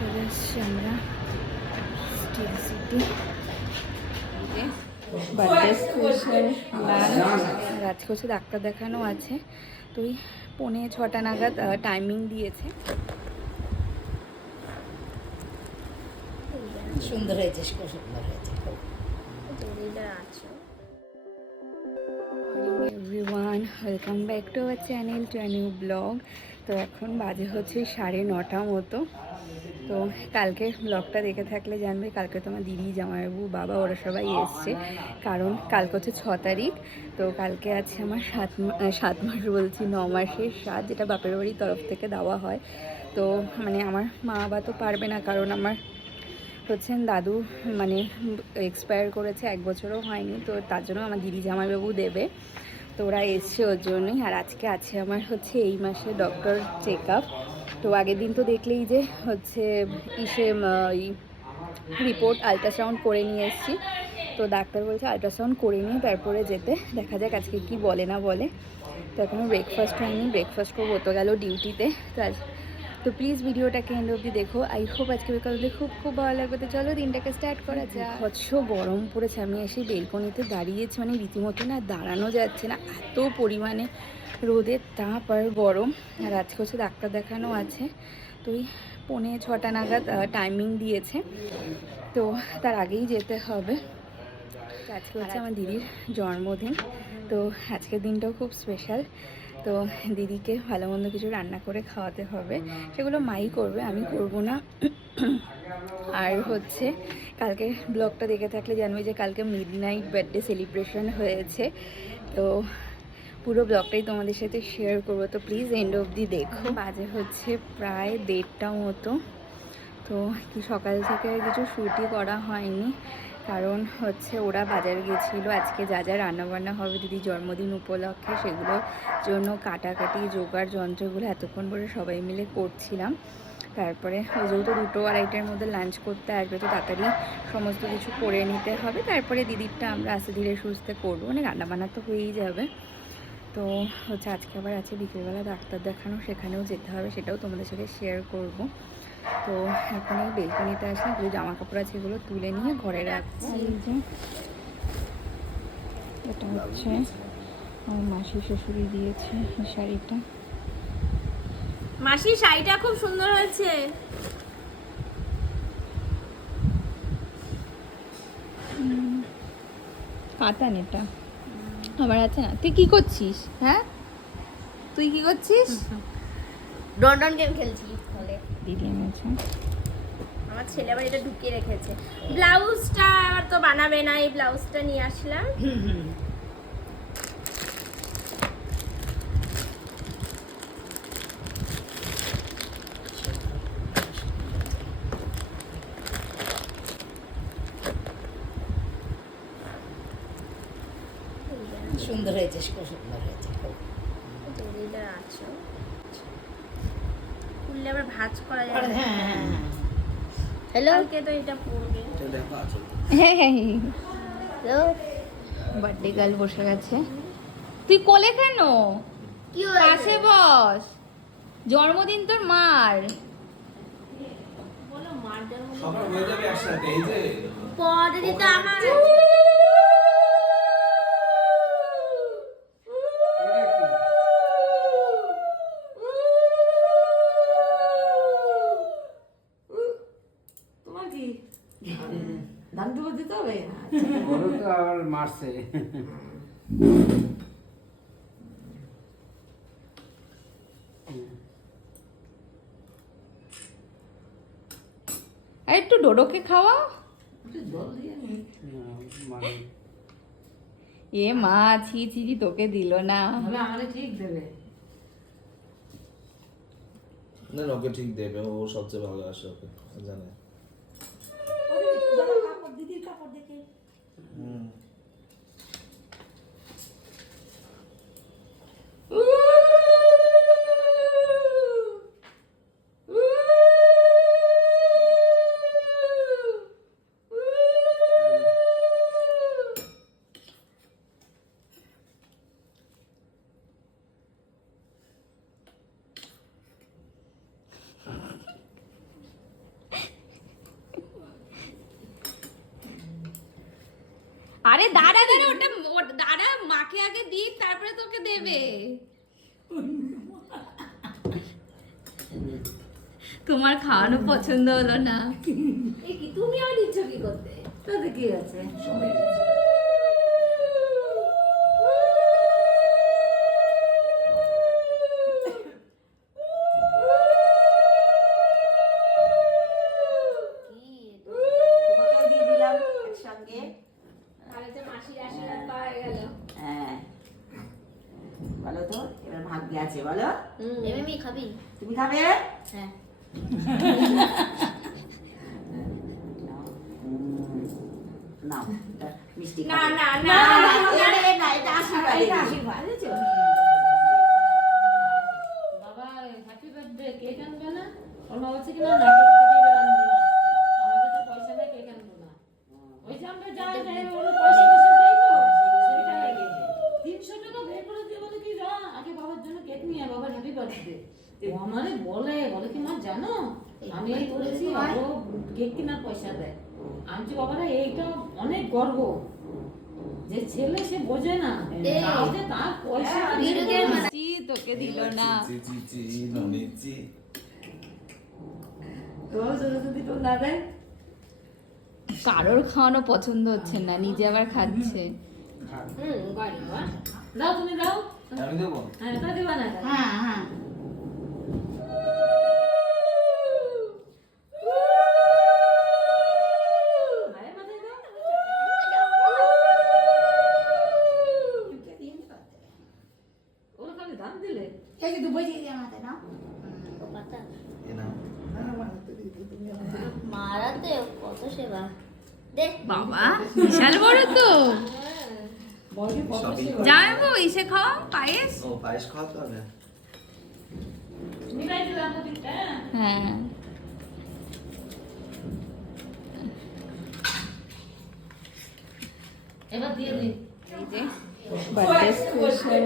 চলে এসছি আমরা steel city birthday special lunch. আর আজকে হচ্ছে ডাক্তার দেখানো আছে, তো ওই 5:45 নাগাদ টাইমিং দিয়েছে। সুন্দর হয়েছে, সুন্দর হয়েছে। Everyone, welcome back to our channel, to a new blog. তো এখন বাজে হচ্ছে 9:30 মতো। তো কালকে ব্লগটা দেখে থাকলে জানবে, কালকে তোমার দিদি, জামাইবাবু, বাবা ওরা সবাই এসছে, কারণ কালকে হচ্ছে 6 তারিখ। তো কালকে আছে আমার 7 মাস বলছি 9 মাসের স্বাদ, যেটা বাপের বাড়ির তরফ থেকে দেওয়া হয়। তো মানে আমার মা বাবা তো পারবে না, কারণ আমার হচ্ছেন দাদু মানে এক্সপায়ার করেছে, 1 বছরও হয়নি। তো তার জন্য আমার দিদি জামাইবাবু দেবে, তো ওরা এসছে ওর জন্যই। আর আজকে আছে আমার হচ্ছে এই মাসে ডক্টর চেক আপ। তো আগের দিন তো দেখলেই যে হচ্ছে রিপোর্ট আল্ট্রাসাউন্ড করে নিয়ে এসেছি। তো ডাক্তার বলছে আল্ট্রাসাউন্ড করে নিয়ে তারপরে যেতে, দেখা যাক আজকে কি বলে না বলে। তো এখনও ব্রেকফাস্ট হয়নি, ব্রেকফাস্ট করবো, তো গেল ডিউটিতে। তো প্লিজ ভিডিওটাকে এন্ড অবধি দেখো। আই হোপ আজকে বিকালে খুব খুব ভালো লাগবে। তো চলো দিনটাকে স্টার্ট করা যায়। হচ্ছ গরম পড়েছে, আমি এসে বেলকনিতে দাঁড়িয়েছি, মানে রীতিমতো না দাঁড়ানো যাচ্ছে না, এত পরিমাণে রোদের তাপ আর গরম। আর আজকে হচ্ছে ডাক্তার দেখানো আছে, তো ওই 5:45 নাগাদ টাইমিং দিয়েছে, তো তার আগেই যেতে হবে। আজকে হচ্ছে আমার দিদির জন্মদিন, তো আজকের দিনটাও খুব স্পেশাল। তো দিদিকে ভালো মন্দ কিছু রান্না করে খাওয়াতে হবে, সেগুলো মাই করবে, আমি করব না। আর হচ্ছে কালকে ব্লগটা দেখে থাকলে জানবে যে কালকে মিডনাইট বার্থডে সেলিব্রেশন হয়েছে। তো পুরো ব্লগটাই তোমাদের সাথে শেয়ার করবো, তো প্লিজ এন্ড অবধি দেখো। বাজে হচ্ছে প্রায় 1:30 মতো। তো কি সকাল থেকে আর কিছু শ্যুটই করা হয়নি, কারণ হচ্ছে ওরা বাজারে গেছিলো। আজকে যা যা রান্নাবান্না হবে দিদির জন্মদিন উপলক্ষে, সেগুলোর জন্য কাটাকাটি জোগাড় যন্ত্রগুলো এতক্ষণ পরে সবাই মিলে করছিলাম। তারপরে ওই যেহেতু 2-2:30টার মধ্যে লাঞ্চ করতে আসবে, তো তাড়াতাড়ি সমস্ত কিছু করে নিতে হবে। তারপরে দিদিরটা আমরা আস্তে ধীরে সুস্থে করবো, মানে রান্নাবান্না তো হয়েই যাবে। তো হচ্ছে আজকে আবার আছে বিকেলবেলা ডাক্তার দেখানো, সেখানেও যেতে হবে, সেটাও তোমাদের সাথে শেয়ার করব। তো এখন এই বেলকনিতে আসলাম, যে জামা কাপড় আছে এগুলো তুলে নিয়ে ঘরে রাখছি। এই যে এটা হচ্ছে আমার মাসি শ্বশুরি দিয়েছে এই শাড়িটা। মাসির শাড়িটা খুব সুন্দর হয়েছে। কাতান এটা আমার আছে না। তুই কি করছিস? হ্যাঁ, তুই কি করছিস? ডন্ডন গেম খেলছি বলে দিদি এনেছে। আমার ছেলে আবার এটা ঢুকিয়ে রেখেছে। ব্লাউজটা আর তো বানাবে না, এই ব্লাউজটা নিয়ে আসলাম। সুন্দর হয়েছে, সুন্দর হয়েছে। দড়িটা আছে, খুললে আবার ভাঁজ করা যাবে। হ্যাঁ, হ্যালো, কালকে তো এটা পড়বে। বার্থডে গার্ল বসে গেছে। তুই কোলে কেন? কি পাশে বস, জন্মদিন তোর মার। বলো মার জন্ম সবার হয়ে যাবে একসাথে, এই যে পরে দিতে আমার তোমার কি ধান দেবো দিতে হবে? ওরা তো আবার মারছে। আর একটু ডোডোকে খাওয়া। জল দিয়ে মানে এ মা, ছি ছি ছি, তোকে দিল না। আমাদের ঠিক দেবে। না ওকে ঠিক দেবে, ও সবচেয়ে ভালো আসে, ওকে জানে। দিদির কাপড় দেখে আরে দাঁড়া দাঁড়া, ওটা দাঁড়া, মাকে আগে দিক তারপরে তোকে দেবে। তোমার খাওয়ানো পছন্দ হলো না? এ কি তুমি আর দিচ্ছ কি করতে? তাতে কি আছে? তোমাকেও দিয়ে দিলাম একসঙ্গে। তাহলে তো মাসির আশীর্বাদ পাওয়া গেল। হ্যাঁ বলো তো, এবার ভাগ্যে আছে বলো। এমনি খাবি? তুমি খাবে? হ্যাঁ। নাও মিষ্টি না খাবে। না না না, এটা আশীর্বাদ। এটা আশীর্বাদ। বাবা হ্যাপি বার্থডে, কেক আনবে না? ওরা বলছে কি না না কেক থেকে এবার আনবো না, আমাকে তো পয়সা নেই, কেক আনবো না। ওই যে আমরা যা যাই ওরা পয়সা পয়সা দেয় তো সেটা লাগে 300 টাকা বের করে দিয়ে বলে কি যা আগে বাবার জন্য কেক নিয়ে আয়, বাবার হ্যাপি বার্থডে। ও আমারে বলে কি মা জানো আমি এই করেছি, ও কেক কেনার পয়সা দেয়। আমি যে বাবারা এইটা অনেক গর্ব যে ছেলে সে বোঝে না তাও যে তার পয়সা তোকে দিল না। চি চি চি ননিচি। তোমার সরস্বতী তো না দেয়। কারোর খাওয়ানো পছন্দ হচ্ছে না, নিজে আবার খাচ্ছে। গাড়ি দাও, তুমি দাও। আমি দেবো। হ্যাঁ তা দিবা না? হ্যাঁ হ্যাঁ আরে মাথায় দাও। ওরা খালি দাম দিলে এই যে দুবই দিয়ে দিয়ে আমাদের নাও। এ নাও। মারাতে কত সেবা দেখ বাবা বিশাল বড় তো। বডি সবই যাবো ইসে খাওয়া পায়েস। ও পায়েস খাওয়াতে হবে। মিলাই দিলাম তো দিতে। হ্যাঁ এবার দিয়ে দিই। এই যে বার্থডে স্পেশাল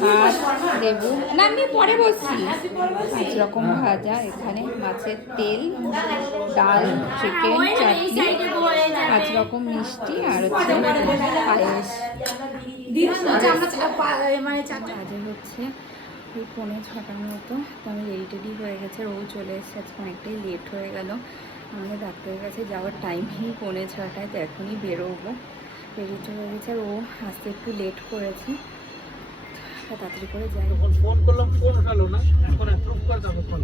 ভাত দেবো না, আমি পরে বসছি। 5 রকম ভাজা, এখানে মাছের তেল, ডাল, চিকেন, চাটনি, 5 রকম মিষ্টি আর হচ্ছে পায়েস। ভাজা হচ্ছে ওই 5:45 মতো। তো আমি রেডি হয়ে গেছে, ও চলে এসেছে। আজকে অনেকটাই লেট হয়ে গেল, আমাদের ডাক্তারের কাছে যাওয়ার টাইমই 5:45, তো এখনই বেরোবো। রেডি হয়ে গেছে, আর ও আসতে একটু লেট করেছে, তাড়াতাড়ি করে যাই। ফোন করলাম, ফোন উঠালো না, এখন অ্যাপ্রুভ করে তারপর ফোন।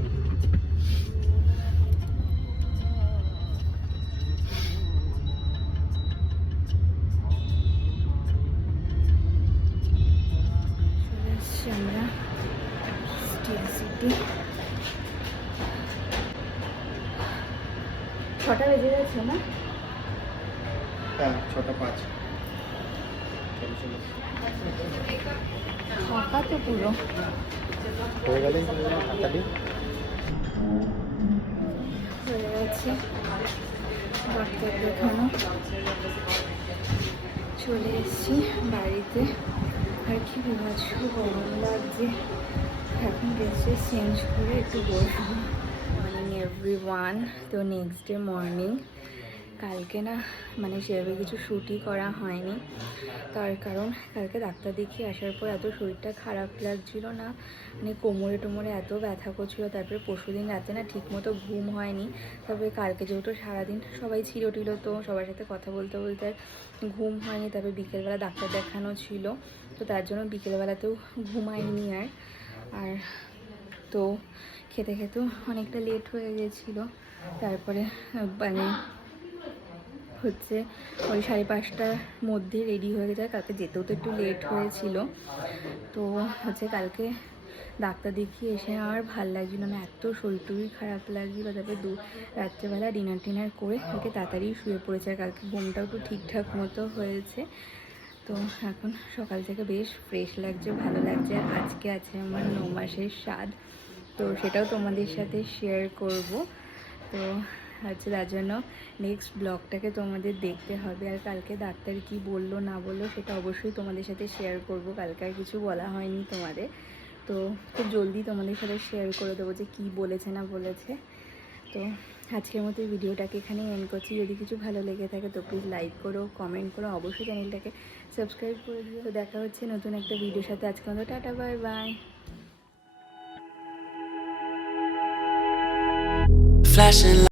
চলে এসছি আমরা স্টিল সিটি। 6টা বেজে গেছে না? হ্যাঁ 6:05। ফাঁকা তো পুরো। হয়ে গেলেন হাতালি। হয়ে গেছে ডাক্তার দেখানো, চলে এসেছি বাড়িতে। আর কি বিভৎস গরম লাগছে, এখন ড্রেসে চেঞ্জ করে একটু বসবো। Morning everyone. তো নেক্সট ডে মর্নিং, কালকে না মানে সেভাবে কিছু শ্যুটই করা হয়নি, তার কারণ কালকে ডাক্তার দেখিয়ে আসার পর এত শরীরটা খারাপ লাগছিল না, মানে কোমরে টোমরে এত ব্যথা করছিলো। তারপরে পরশুদিন রাতে না ঠিকমতো ঘুম হয়নি। তারপরে কালকে যেহেতু সারাদিন সবাই ছিল, তো সবার সাথে কথা বলতে বলতে আর ঘুম হয়নি। তারপরে বিকেলবেলা ডাক্তার দেখানো ছিল, তো তার জন্য বিকেলবেলাতেও ঘুমাইনি। আর তো খেতে খেতেও অনেকটা লেট হয়ে গেছিলো। তারপরে মানে হচ্ছে ওই 5:30টার মধ্যে রেডি হয়ে যায়। কালকে যেতেও তো একটু লেট হয়েছিল। তো হচ্ছে কালকে ডাক্তার দেখিয়ে এসে আর ভাল লাগছিল না, এত শরীর খারাপ লাগছিলো। তারপরে রাত্রেবেলা ডিনার করে কালকে তাড়াতাড়ি শুয়ে পড়েছে। আর কালকে ঘুমটাও একটু ঠিকঠাক মতো হয়েছে। তো এখন সকাল থেকে বেশ ফ্রেশ লাগছে, ভালো লাগছে। আর আজকে আছে আমার 9 মাসের স্বাদ, তো সেটাও তোমাদের সাথে শেয়ার করব। তো হচ্ছে তার জন্য নেক্সট ব্লগটাকে তোমাদের দেখতে হবে। আর কালকে ডাক্তার কি বললো না বললো সেটা অবশ্যই তোমাদের সাথে শেয়ার করব। কালকে আর কিছু বলা হয়নি তোমাদের, তো খুব জলদি তোমাদের সাথে শেয়ার করে দেবো যে কী বলেছে না বলেছে। তো আজকের মতো এই ভিডিওটাকে এখানেই এন্ড করছি। যদি কিছু ভালো লেগে থাকে তো প্লিজ লাইক করো, কমেন্ট করো, অবশ্যই চ্যানেলটাকে সাবস্ক্রাইব করে দিও। তো দেখা হচ্ছে নতুন একটা ভিডিওর সাথে। আজকের মতো টাটা, বাই বাই। Flashing